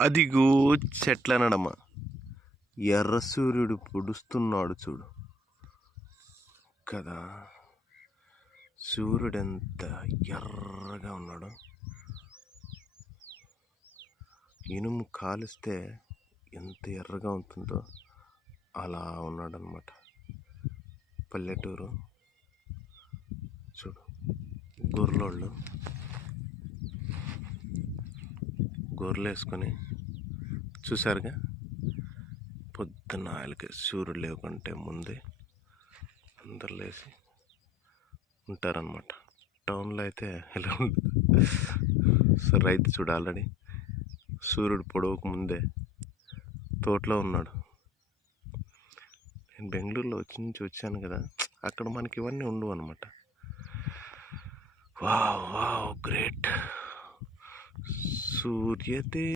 అదిగో చెట్లనడమ్మ. ఎర్ర సూర్యుడు పొడుస్తున్నాడు చూడు కదా. సూర్యుడు ఎంత ఎర్రగా ఉన్నాడు. ఇనుము కాలిస్తే ఎంత ఎర్రగా ఉంటుందో అలా ఉన్నాడనమాట. పల్లెటూరు చూడు. గొర్రెలు గొర్రెలు వేసుకొని చూసారుగా, పొద్దున్న వాళ్ళకి సూర్యుడు లేకుంటే ముందే అందరు లేచి ఉంటారనమాట. టౌన్లో అయితే ఎలా ఉంటుంది. సో రైతు చూడు, ఆల్రెడీ సూర్యుడు పొడవకు ముందే తోటలో ఉన్నాడు. నేను బెంగళూరులో వచ్చాను కదా, అక్కడ మనకి ఇవన్నీ ఉండవు అనమాట. Wow wow great. సూర్యతే